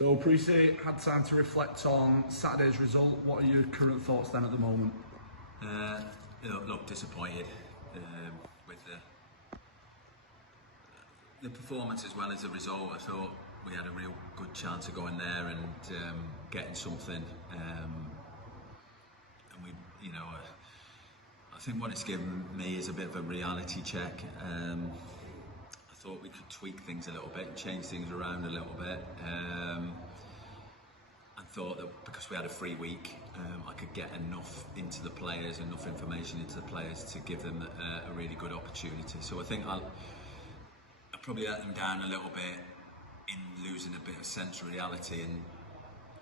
So Preecy had time to reflect on Saturday's result. What are your current thoughts then at the moment? Look, disappointed with the performance as well as the result. I thought we had a real good chance of going there and getting something. And we, I think what it's given me is a bit of a reality check. I thought we could tweak things a little bit and change things around a little bit. I thought that because we had a free week, I could get enough into the players, enough information into the players to give them a really good opportunity. So I think I probably let them down a little bit in losing a bit of sense of reality, and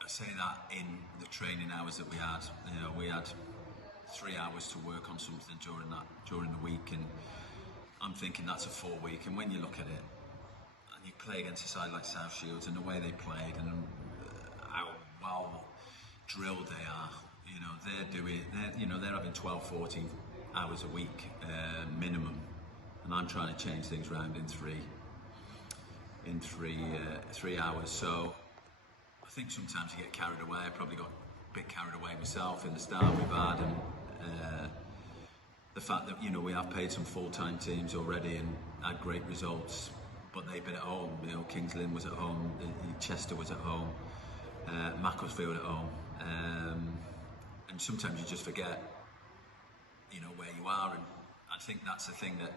I say that in the training hours that we had. We had 3 hours to work on something during the week, and I'm thinking that's a full week. And when you look at it, and you play against a side like South Shields and the way they played and how well drilled they are, they're having 12, 14 hours a week minimum, and I'm trying to change things around in three hours. So I think sometimes you get carried away. I probably got a bit carried away myself in the start we've had, and the fact that we have paid some full-time teams already and had great results, but they've been at home. Kings Lynn was at home, Chester was at home, Macclesfield at home, and sometimes you just forget where you are, and I think that's the thing that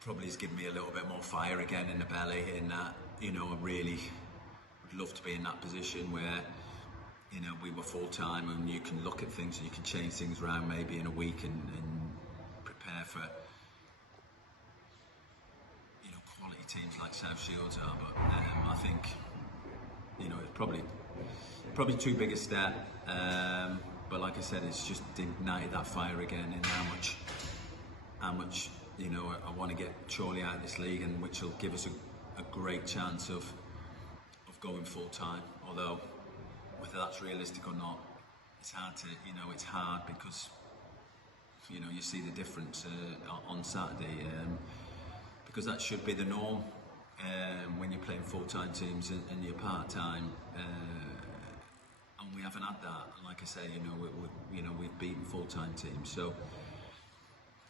probably has given me a little bit more fire again in the belly, in that I really would love to be in that position where we were full-time and you can look at things and you can change things around maybe in a week and prepare for quality teams like South Shields are. But I think it's probably too big a step, but like I said, it's just ignited that fire again in how much I want to get Chorley out of this league, and which will give us a great chance of going full-time. Although whether that's realistic or not, it's hard because you see the difference on Saturday, because that should be the norm when you're playing full-time teams and you're part-time, and we haven't had that. And like I say, we've beaten full-time teams, so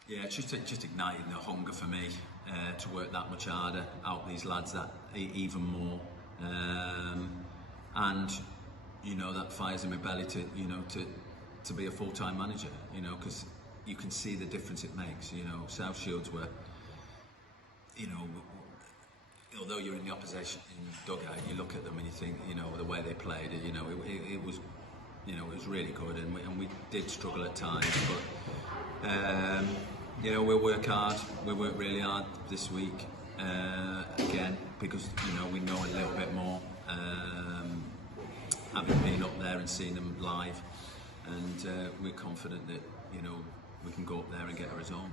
yeah, it's just igniting the hunger for me to work that much harder, out these lads that even more, and that fires in my belly to be a full-time manager, because you can see the difference it makes. South Shields were, although you're in the opposition dugout, you look at them and you think, the way they played, it was really good, and we did struggle at times, but we'll work hard. We work really hard this week again, because we know a little bit more, having been up there and seen them live, and we're confident that we can go up there and get a result.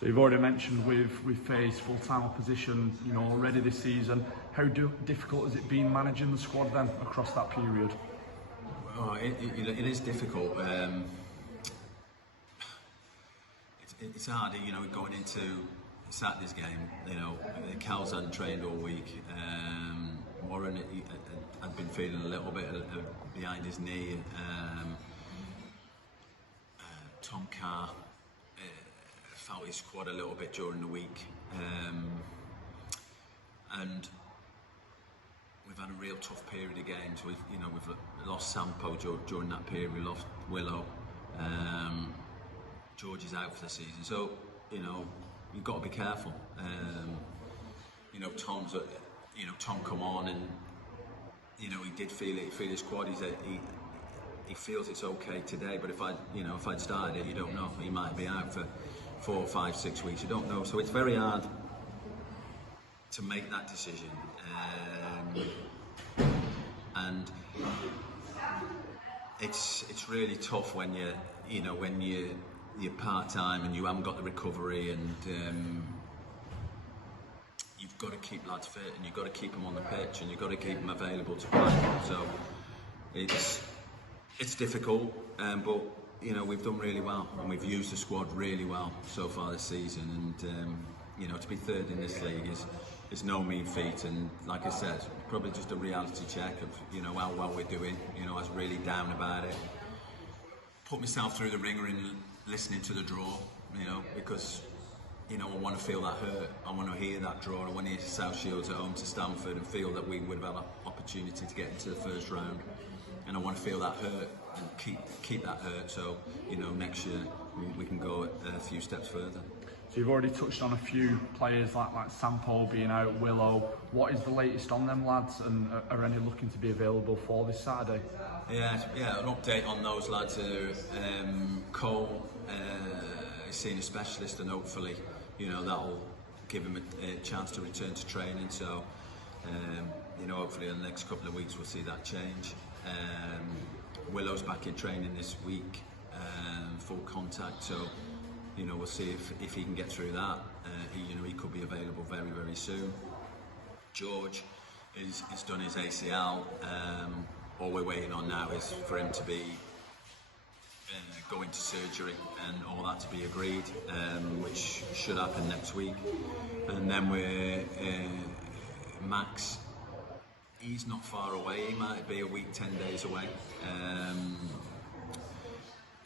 So you've already mentioned we've faced full-time opposition already this season. How difficult has it been managing the squad then across that period? Oh, it is difficult. It's hard, going into Saturday's game. Cal's hadn't trained all week. Warren had been feeling a little bit behind his knee. Tom Carr felt his squad a little bit during the week, and we've had a real tough period of games. We've lost Sampo during that period. We lost Willow. George is out for the season, so you've got to be careful. Tom come on, and he did feel his quad. He feels it's okay today, but if I'd started it, you don't know. He might be out for 4, 5, 6 weeks. You don't know, so it's very hard to make that decision. And it's really tough when you're part-time and you haven't got the recovery, and you've got to keep lads fit, and you've got to keep them on the pitch, and you've got to keep them available to play. So it's difficult, but we've done really well, and we've used the squad really well so far this season, and to be third in this league it's no mean feat, and like I said, probably just a reality check of, you know, how well we're doing. You know, I was really down about it. Put myself through the ringer in listening to the draw, you know, because, you know, I want to feel that hurt. I want to hear that draw. I want to hear South Shields at home to Stamford and feel that we would have had an opportunity to get into the first round. And I want to feel that hurt and keep that hurt, so, you know, next year we can go a few steps further. So you've already touched on a few players like Sampo being out, Willow. What is the latest on them lads, and are any looking to be available for this Saturday? Yeah, an update on those lads. Cole is seeing a specialist, and hopefully, you know, that'll give him a chance to return to training. So, you know, hopefully in the next couple of weeks we'll see that change. Willow's back in training this week, full contact. So, you know, we'll see if he can get through that. You know, he could be available very, very soon. George is done his ACL. All we're waiting on now is for him to be go into surgery and all that to be agreed, which should happen next week. And then we're Max. He's not far away. He might be a week, 10 days away.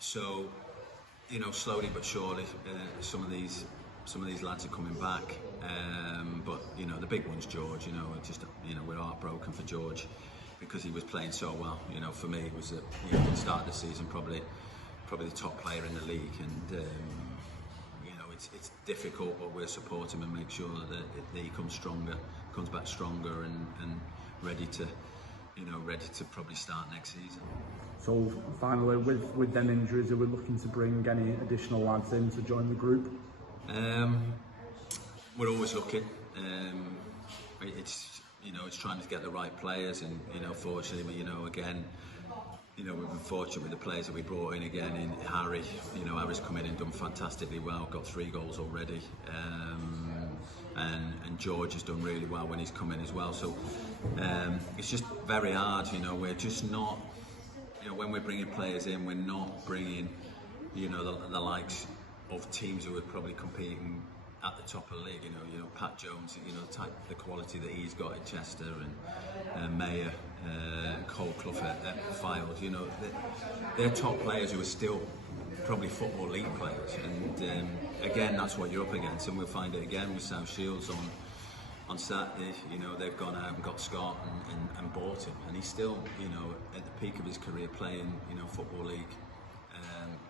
So, you know, slowly but surely, some of these lads are coming back. But you know, the big one's George. You know, we're heartbroken for George because he was playing so well. You know, for me, it was at the start of the season probably the top player in the league, and you know, it's difficult, but we'll support him and make sure that he comes back stronger and ready to probably start next season. So finally, with them injuries, are we looking to bring any additional lads in to join the group? We're always looking. It's trying to get the right players, and you know, fortunately, you know, again, you know, we've been fortunate with the players that we brought in again. In Harry, you know, Harry's come in and done fantastically well, got 3 goals already, and George has done really well when he's come in as well. So it's just very hard, you know. We're just not, you know, when we're bringing players in, we're not bringing, you know, the likes of teams who are probably competing at the top of the league. You know, Pat Jones, you know, the quality that he's got at Chester, and Mayer, Cole Clough at Files. You know, they're top players who are still probably Football League players, and again, that's what you're up against, and we'll find it again with South Shields on Saturday. You know, they've gone out and got Scott and bought him, and he's still, you know, at the peak of his career playing, you know, Football League.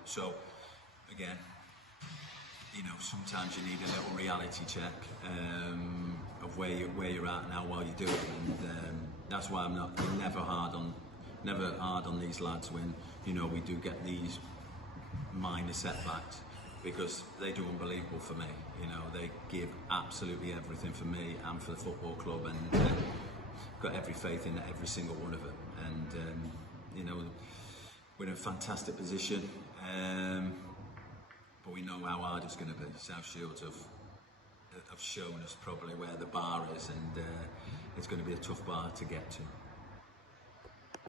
So again, you know, sometimes you need a little reality check of where you're at and how well you do it, and that's why I'm never hard on these lads when, you know, we do get these minor setbacks, because they do unbelievable for me. You know, they give absolutely everything for me and for the football club, and got every faith in every single one of them. And you know, we're in a fantastic position, but we know how hard it's going to be. South Shields have shown us probably where the bar is, and it's going to be a tough bar to get to.